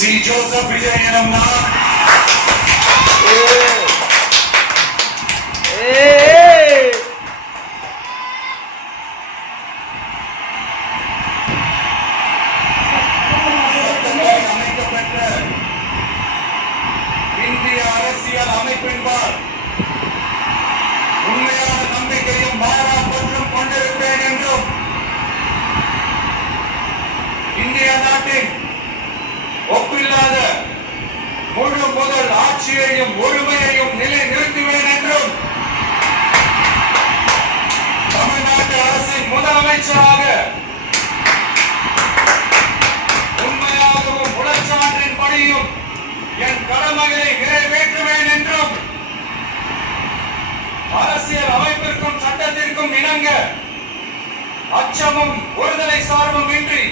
C Joseph Vijay எனும் நான் அமைக்கப்பட்ட இந்திய அரசியல் அமைப்பின்பால் உண்மையான நம்பிக்கையும் மாறா பற்றும் கொண்டிருப்பேன் என்றும் இந்திய நாட்டின் ஒப்பில்லாத முழு முதல் ஆட்சியையும் ஒருமையையும் நிலைநிறுத்துவேன் என்றும் தமிழ்நாட்டு அரசின் முதலமைச்சராக உண்மையாகவும் உடற்சான்றின் படியும் என் கடமைகளை நிறைவேற்றுவேன் என்றும் அரசியல் அமைப்பிற்கும் சட்டத்திற்கும் இணங்க அச்சமும் ஒருதலை சார்பும் இன்றி